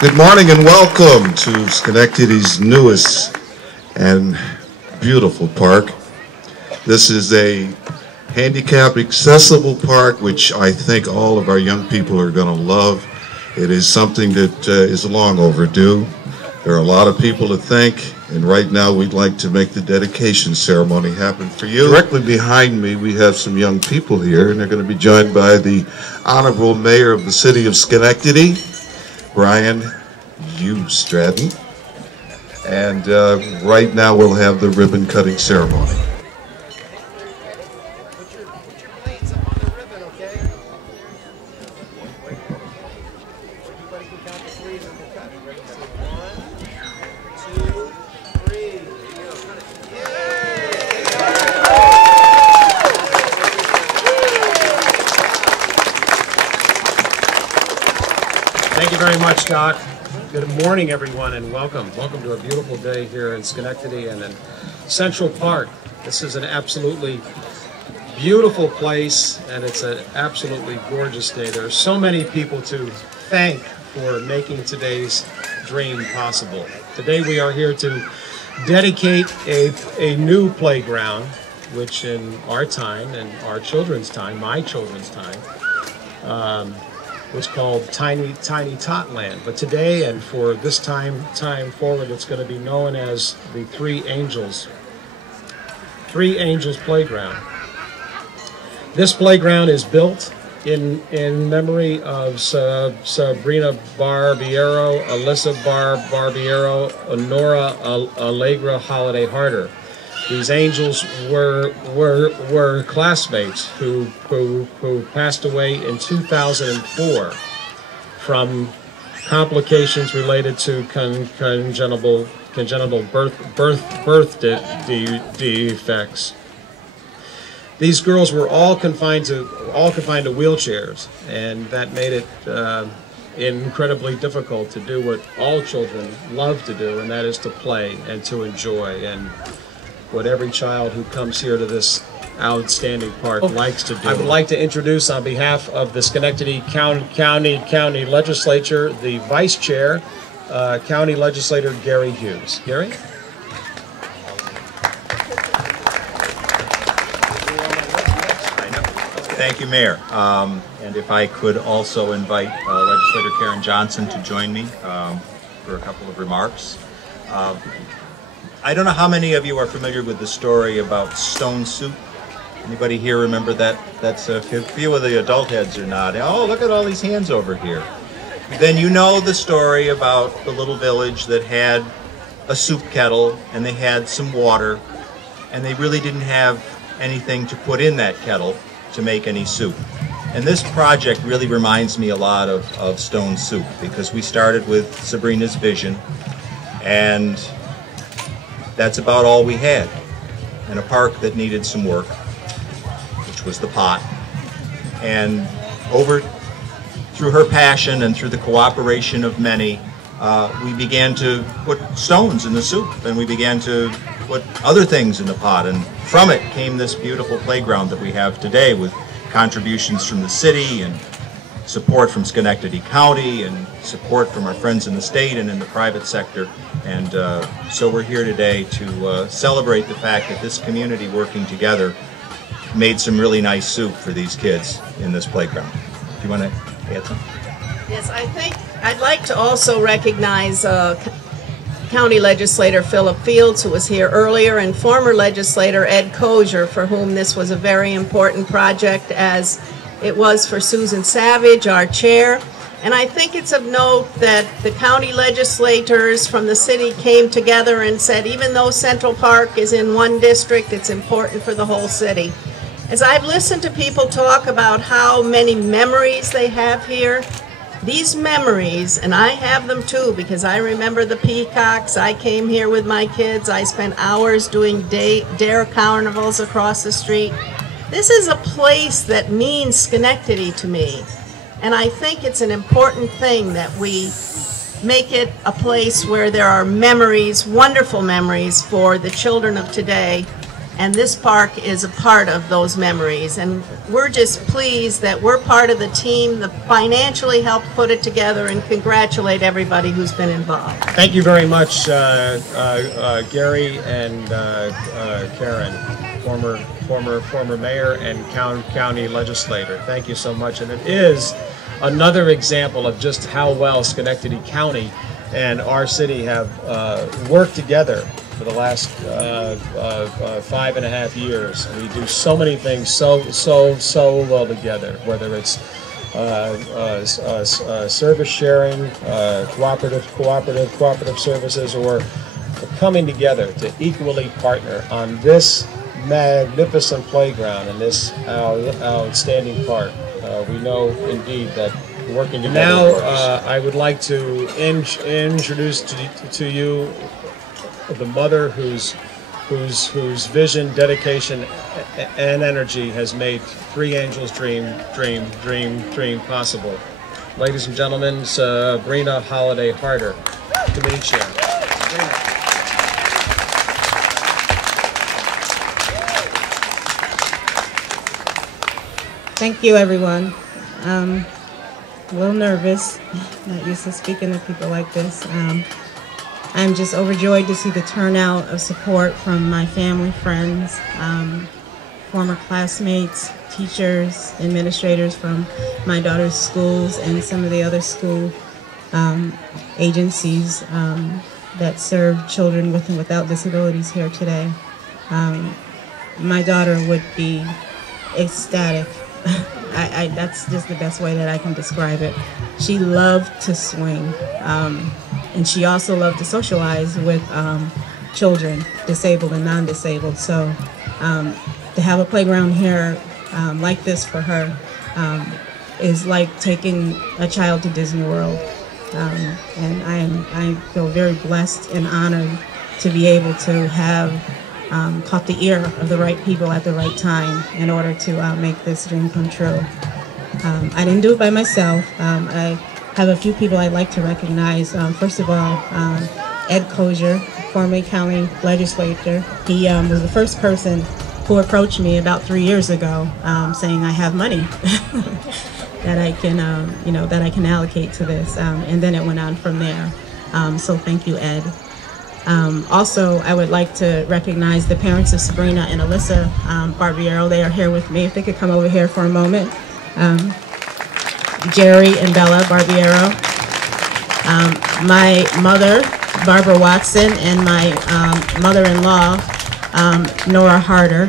Good morning and welcome to Schenectady's newest and beautiful park. This is a handicap accessible park which I think all of our young people are going to love. It is something that is long overdue. There are a lot of people to thank, and right now we'd like to make the dedication ceremony happen for you. Directly behind me we have some young people here, and they're going to be joined by the Honorable Mayor of the City of Schenectady, Brian U. Stratton, and right now we'll have the ribbon cutting ceremony. Put your plates up on the ribbon, okay? Everybody can count to three, then we'll cut. Ready? So 1, 2, 3. Here you go. Cut it. Yay! Thank you very much, Doc. Good morning, everyone, and welcome. Welcome to a beautiful day here in Schenectady and in Central Park. This is an absolutely beautiful place, and it's an absolutely gorgeous day. There are so many people to thank for making today's dream possible. Today we are here to dedicate a new playground, which in our time and our children's time, my children's time, was called Tiny Tot Land. But today and for this time forward, it's going to be known as the Three Angels Playground. This playground is built in memory of Sabrina Barbiero, Alyssa Barbiero, Honora Allegra Holiday Harder. These angels were classmates who passed away in 2004 from complications related to congenital birth defects. These girls were all confined to wheelchairs, and that made it incredibly difficult to do what all children love to do, and that is to play and to enjoy, and what every child who comes here to this outstanding park likes to do. I would like to introduce, on behalf of the Schenectady County Legislature, the Vice Chair, County Legislator Gary Hughes. Gary? Thank you, Mayor. And if I could also invite Legislator Karen Johnson to join me for a couple of remarks. I don't know how many of you are familiar with the story about stone soup. Anybody here remember that? That's a few of the adult heads are nodding. Oh, look at all these hands over here. Then you know the story about the little village that had a soup kettle and they had some water and they really didn't have anything to put in that kettle to make any soup. And this project really reminds me a lot of stone soup, because we started with Sabrina's vision, and that's about all we had in a park that needed some work, which was the pot. And through her passion and through the cooperation of many, we began to put stones in the soup, and we began to put other things in the pot, and from it came this beautiful playground that we have today, with contributions from the city and support from Schenectady County and support from our friends in the state and in the private sector. And so we're here today to celebrate the fact that this community working together made some really nice soup for these kids in this playground. Do you want to add something? Yes, I think I'd like to also recognize County Legislator Philip Fields, who was here earlier, and former legislator Ed Kosher, for whom this was a very important project, as it was for Susan Savage, our chair. And I think it's of note that the county legislators from the city came together and said, even though Central Park is in one district, it's important for the whole city. As I've listened to people talk about how many memories they have here, these memories, and I have them too, because I remember the peacocks. I came here with my kids. I spent hours doing dare carnivals across the street. This is a place that means Schenectady to me. And I think it's an important thing that we make it a place where there are memories, wonderful memories for the children of today, And this park is a part of those memories. And we're just pleased that we're part of the team that financially helped put it together, and congratulate everybody who's been involved. Thank you very much, Gary and Karen, former mayor and county legislator. Thank you so much. And it is another example of just how well Schenectady County and our city have worked together for the last 5.5 years. We do so many things so well together, whether it's service sharing, cooperative services, or coming together to equally partner on this magnificent playground and this outstanding park. We know indeed that working together. Now I would like to introduce to you the mother whose vision, dedication, and energy has made Three Angels Dream possible. Ladies and gentlemen, Sabrina Holiday Harder, Committee Chair. Thank you, everyone. A little nervous, not used to speaking to people like this. I'm just overjoyed to see the turnout of support from my family, friends, former classmates, teachers, administrators from my daughter's schools and some of the other school agencies that serve children with and without disabilities here today. My daughter would be ecstatic. That's just the best way that I can describe it. She loved to swing, and she also loved to socialize with children, disabled and non-disabled. So to have a playground here like this for her is like taking a child to Disney World. And I feel very blessed and honored to be able to have caught the ear of the right people at the right time in order to make this dream come true. I didn't do it by myself. I have a few people I'd like to recognize. First of all, Ed Kozier, former county legislator. He was the first person who approached me about 3 years ago, saying I have money that I can, that I can allocate to this, and then it went on from there. So thank you, Ed. Also, I would like to recognize the parents of Sabrina and Alyssa Barbiero. They are here with me. If they could come over here for a moment. Jerry and Bella Barbiero. My mother, Barbara Watson, and my mother-in-law, Nora Harder.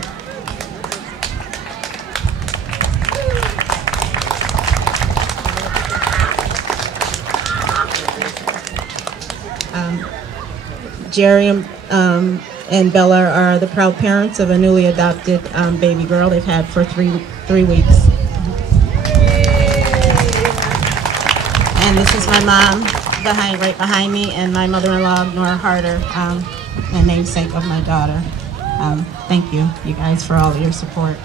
Jerry and Bella are the proud parents of a newly adopted baby girl they've had for three weeks. And this is my mom right behind me, and my mother-in-law, Nora Harder, the namesake of my daughter. Thank you, you guys, for all of your support.